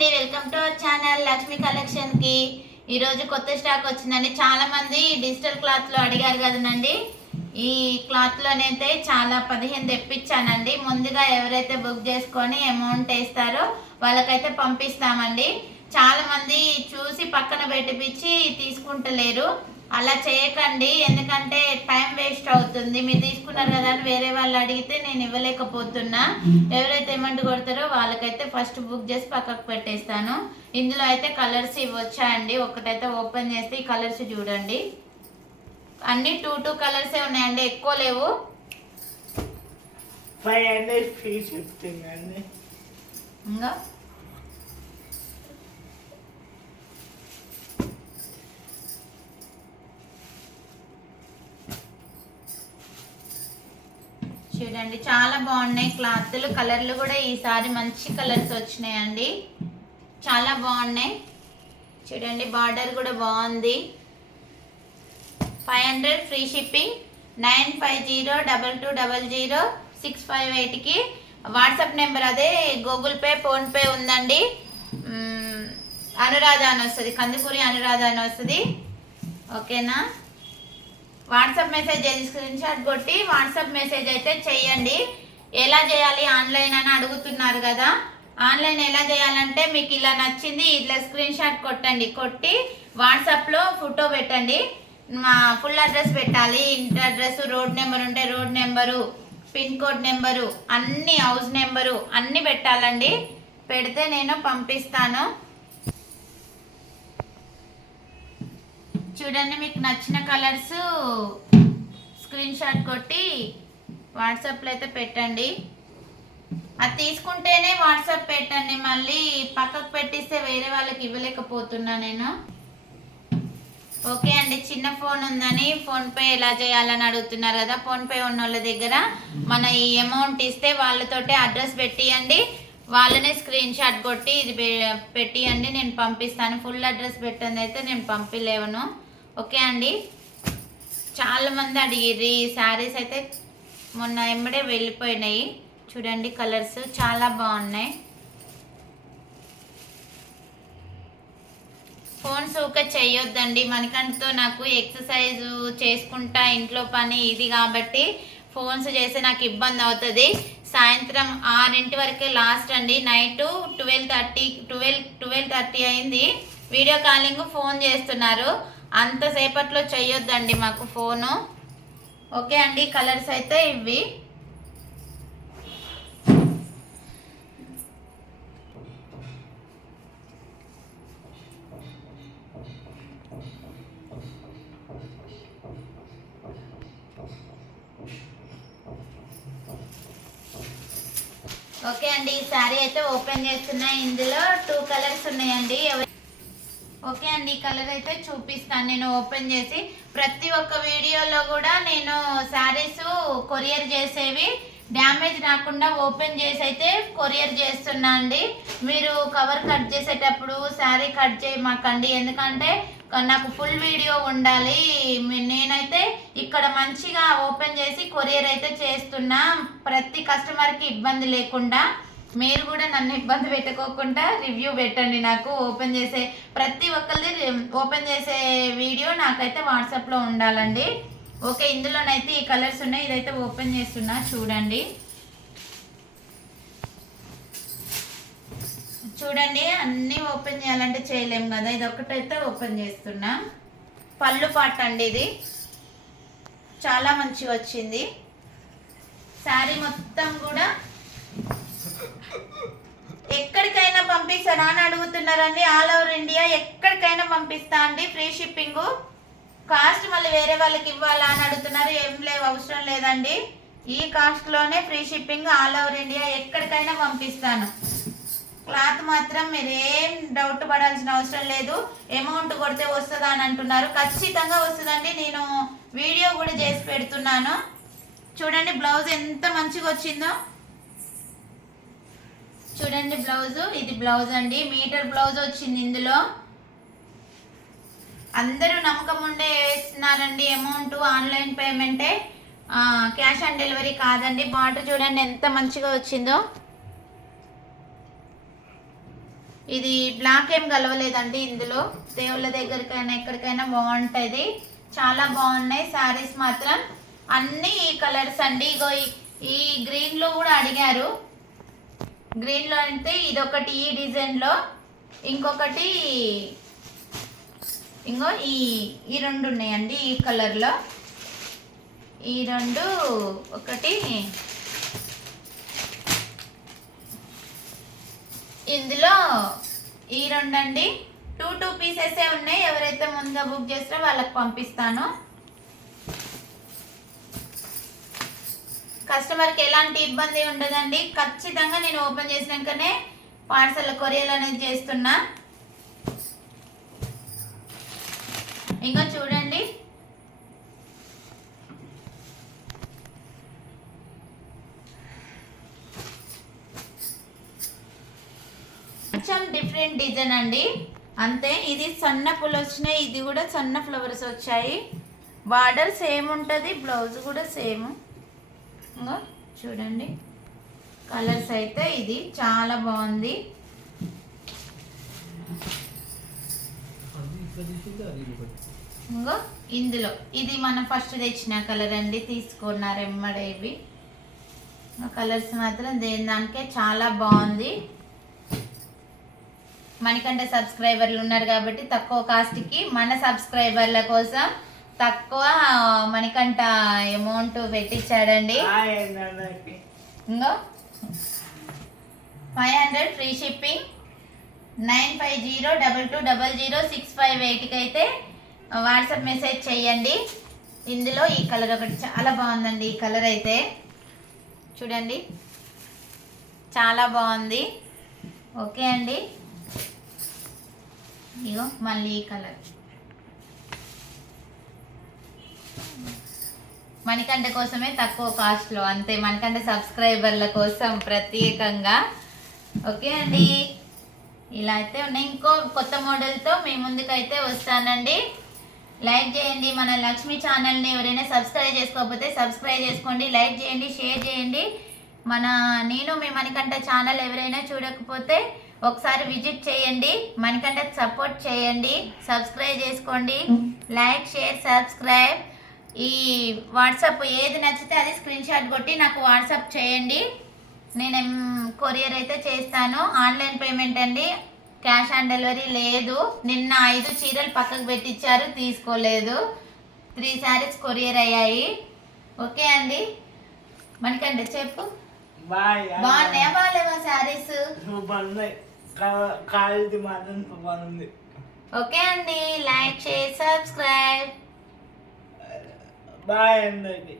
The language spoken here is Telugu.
అండి welcome to our channel Lakshmi కలెక్షన్కి. కొత్త స్టాక్ వచ్చిందండి. చాలా మంది డిజిటల్ క్లాత్లో అడిగారు కదనండి ఈ క్లాత్ లోనైతే చాలా పదిహేను తెప్పించానండి. ముందుగా ఎవరైతే బుక్ చేసుకొని అమౌంట్ వేస్తారో వాళ్ళకైతే పంపిస్తామండి. చాలా మంది చూసి పక్కన పెట్టిపించి తీసుకుంటలేరు. అలా చేయకండి ఎందుకంటే టైం వేస్ట్ అవుతుంది. మీరు తీసుకున్నారు కదా అని వేరే వాళ్ళు అడిగితే నేను ఇవ్వలేకపోతున్నా. ఎవరైతే ఏమంటు కొడతారో వాళ్ళకైతే ఫస్ట్ బుక్ చేసి పక్కకు పెట్టేస్తాను. ఇందులో అయితే కలర్స్ ఇవి వచ్చాయండి ఒకటైతే ఓపెన్ చేస్తే ఈ కలర్స్ చూడండి. అన్ని టూ టూ కలర్సే ఉన్నాయండి ఎక్కువ లేవు. ఫైవ్ హండ్రెడ్ షిఫ్టింగ్ అండి ఇంకా? చూడండి చాలా బాగున్నాయి. క్లాత్లు కలర్లు కూడా ఈసారి మంచి కలర్స్ వచ్చినాయండి. చాలా బాగున్నాయి. చూడండి బార్డర్ కూడా బాగుంది. Five hundred free shipping. Nine five zero double two double zero six five ఎయిట్కి. వాట్సాప్ నెంబర్ అదే గూగుల్ పే ఫోన్పే ఉందండి. అనురాధ అని వస్తుంది. కందుకూరి అనురాధ అని వస్తుంది. ఓకేనా? వాట్సాప్ మెసేజ్ చేసి స్క్రీన్ షాట్ కొట్టి వాట్సాప్ మెసేజ్ అయితే చేయండి. ఎలా చేయాలి ఆన్లైన్ అని అడుగుతున్నారు కదా. ఆన్లైన్ ఎలా చేయాలంటే మీకు ఇలా నచ్చింది ఇట్లా స్క్రీన్ షాట్ కొట్టండి. కొట్టి వాట్సాప్లో ఫోటో పెట్టండి. మా ఫుల్ అడ్రస్ పెట్టాలి. ఇంటర్ అడ్రస్ రోడ్ నెంబర్ ఉంటే road number pin code number అన్ని హౌస్ నెంబరు అన్ని పెట్టాలండి. పెడితే నేను పంపిస్తాను. చూడండి మీకు నచ్చిన కలర్స్ స్క్రీన్ షాట్ కొట్టి వాట్సాప్లో అయితే పెట్టండి. అది తీసుకుంటేనే వాట్సాప్ పెట్టండి మళ్ళీ పక్కకు పెట్టిస్తే వేరే వాళ్ళకి ఇవ్వలేకపోతున్నా నేను. ఓకే అండి చిన్న ఫోన్ ఉందని ఫోన్పే ఎలా చేయాలని అడుగుతున్నారు కదా ఫోన్పే ఉన్న వాళ్ళ దగ్గర మన ఈ అమౌంట్ ఇస్తే వాళ్ళతోటే అడ్రస్ పెట్టియండి. వాళ్ళనే స్క్రీన్ షాట్ కొట్టి ఇది పెట్టియండి నేను పంపిస్తాను. ఫుల్ అడ్రస్ పెట్టండి అయితే నేను పంపిలేవను. ఓకే అండి. చాలా మంది అడిగిర్రు ఈ శారీస్ అయితే మొన్న ఎమ్మడే వెళ్ళిపోయినాయి. చూడండి కలర్స్ చాలా బాగున్నాయి. ఫోన్స్ ఊకే చేయొద్దండి మనకంటూ నాకు ఎక్సర్సైజ్ చేసుకుంటా ఇంట్లో పని ఇది కాబట్టి ఫోన్స్ చేస్తే నాకు ఇబ్బంది అవుతుంది. సాయంత్రం ఆరింటి వరకే లాస్ట్ అండి. Night twelve thirty twelve twelve thirty అయింది. వీడియో కాలింగ్ ఫోన్ చేస్తున్నారు. అంతసేపట్లో చేయొద్దండి మాకు ఫోను. ఓకే అండి కలర్స్ అయితే ఇవి ఓకే అండి ఈ శారీ అయితే ఓపెన్ చేస్తున్నా. ఇందులో టూ కలర్స్ ఉన్నాయండి. ఎవరు ఓకే అండి కలర్ అయితే చూపిస్తాను. నేను ఓపెన్ చేసి ప్రతి ఒక్క వీడియోలో కూడా నేను శారీస్ కొరియర్ చేసేవి. డ్యామేజ్ రాకుండా ఓపెన్ చేసి అయితే కొరియర్ చేస్తున్నా అండి. మీరు కవర్ కట్ చేసేటప్పుడు శారీ కట్ చేయమాకండి. ఎందుకంటే నాకు ఫుల్ వీడియో ఉండాలి. నేనైతే ఇక్కడ మంచిగా ఓపెన్ చేసి కొరియర్ అయితే చేస్తున్నా. ప్రతి కస్టమర్కి ఇబ్బంది లేకుండా. మీరు కూడా నన్ను ఇబ్బంది పెట్టుకోకుండా రివ్యూ పెట్టండి. నాకు ఓపెన్ చేసే ప్రతి ఒక్కరిది ఓపెన్ చేసే వీడియో నాకైతే వాట్సాప్లో ఉండాలండి. ఓకే ఇందులోనైతే ఈ కలర్స్ ఉన్నాయి. ఇదైతే ఓపెన్ చేస్తున్నా చూడండి. చూడండి అన్నీ ఓపెన్ చేయాలంటే చేయలేము కదా. ఇది ఒకటైతే ఓపెన్ చేస్తున్నా. పళ్ళు పాట అండి ఇది. చాలా మంచి వచ్చింది. శారీ మొత్తం కూడా ఎక్కడికైనా పంపిస్తారా అని అడుగుతున్నారండి. ఆల్ ఓవర్ ఇండియా ఎక్కడికైనా పంపిస్తా అండి. ఫ్రీ షిప్పింగ్ కాస్ట్ మళ్ళీ వేరే వాళ్ళకి ఇవ్వాలా అని అడుగుతున్నారు. ఏం లేవు అవసరం లేదండి. ఈ కాస్ట్లోనే free shipping all over India ఎక్కడికైనా పంపిస్తాను. క్లాత్ మాత్రం మీరు ఏం డౌట్ పడాల్సిన అవసరం లేదు. అమౌంట్ కొడితే వస్తుందా అని అంటున్నారు. ఖచ్చితంగా వస్తుందండి. నేను వీడియో కూడా చేసి పెడుతున్నాను. చూడండి బ్లౌజ్ ఎంత మంచిగా వచ్చిందో. చూడండి బ్లౌజ్. ఇది బ్లౌజ్ అండి. మీటర్ బ్లౌజ్ వచ్చింది ఇందులో. అందరూ నమ్మకం ఉండే వేస్తున్నారండి అమౌంట్. ఆన్లైన్ పేమెంటే క్యాష్ ఆన్ డెలివరీ కాదండి. బార్డర్ చూడండి ఎంత మంచిగా వచ్చిందో. ఇది బ్లాక్ ఏం కలవలేదండి ఇందులో. దేవుళ్ళ దగ్గరికైనా ఎక్కడికైనా బాగుంటుంది. చాలా బాగున్నాయి శారీస్ మాత్రం. అన్నీ ఈ కలర్స్ అండి. ఇగో ఈ- ఈ గ్రీన్లో కూడా అడిగారు. గ్రీన్లో అంటే ఇదొకటి ఈ డిజైన్లో ఇంకొకటి ఇంకో ఈ ఈ రెండు ఉన్నాయండి ఈ కలర్లో. ఈ రెండు ఒకటి ఇందులో ఈ రెండు అండి టూ టూ పీసెసే ఉన్నాయి. ఎవరైతే ముందుగా బుక్ చేస్తారో వాళ్ళకి పంపిస్తాను. కస్టమర్కి ఎలాంటి ఇబ్బంది ఉండదండి. ఖచ్చితంగా నేను ఓపెన్ చేసినాకనే పార్సల్ కొరియర్ అనేది చేస్తున్నా. ఇంకా చూడండి. కొంచెం డిఫరెంట్ డిజైన్ అండి. అంతే ఇది సన్న పూలు వచ్చినాయి ఇది కూడా సన్న ఫ్లవర్స్ వచ్చాయి. బార్డర్ సేమ్ ఉంటుంది బ్లౌజ్ కూడా సేమ్. ఇంకా చూడండి. కలర్స్ అయితే ఇది చాలా బాగుంది. ఇంకో ఇందులో. ఇది మనం ఫస్ట్ తెచ్చిన కలర్ అండి. తీసుకున్నారు ఎమ్మడే ఇవి కలర్స్ మాత్రం దేని దానికే చాలా బాగుంది. మనకంటే సబ్స్క్రైబర్లు ఉన్నారు కాబట్టి తక్కువ కాస్ట్కి మన సబ్స్క్రైబర్ల కోసం తక్కువ మనకంట అమౌంట్ పెట్టించాడండి. ఇంకో. Five hundred free shipping nine five zero double two double zero six five ఎయిట్కి అయితే వాట్సాప్ మెసేజ్ చేయండి. ఇందులో ఈ కలర్ ఒకటి చాలా బాగుందండి. ఈ కలర్ అయితే చూడండి. చాలా బాగుంది. ఓకే అండి. ఇగో మళ్ళీ ఈ కలర్ మణికంఠ కోసమే తక్కువ కాస్ట్లో అంతే మణికంఠ సబ్స్క్రైబర్ల కోసం ప్రత్యేకంగా. ఓకే అండి? ఇలా అయితే ఉన్నాయి. ఇంకో కొత్త మోడల్తో మీ ముందుకైతే వస్తానండి. లైక్ చేయండి. మన లక్ష్మి ఛానల్ని ఎవరైనా సబ్స్క్రైబ్ చేసుకోకపోతే సబ్స్క్రైబ్ చేసుకోండి. లైక్ చేయండి షేర్ చేయండి. మన నేను మీ మణికంఠ ఛానల్ ఎవరైనా చూడకపోతే ఒకసారి విజిట్ చేయండి. మణికంఠకి సపోర్ట్ చేయండి. సబ్స్క్రైబ్ చేసుకోండి. లైక్ షేర్ సబ్స్క్రైబ్ ఈ వాట్సాప్ ఏది నచ్చితే అది స్క్రీన్ షాట్ కొట్టి నాకు వాట్సాప్ చేయండి. నేను కొరియర్ అయితే చేస్తాను. ఆన్లైన్ పేమెంట్ అండి. క్యాష్ ఆన్ డెలివరీ లేదు. నిన్న ఐదు చీరలు పక్కకు పెట్టించారు తీసుకోలేదు. త్రీ శారీస్ కొరియర్ అయ్యాయి. ఓకే అండి. మనకండి చెప్పు. బాగున్నాయా? బాగాలేవా శారీస్? ఓకే అండి. Like share subscribe. బాయ్ అందరికి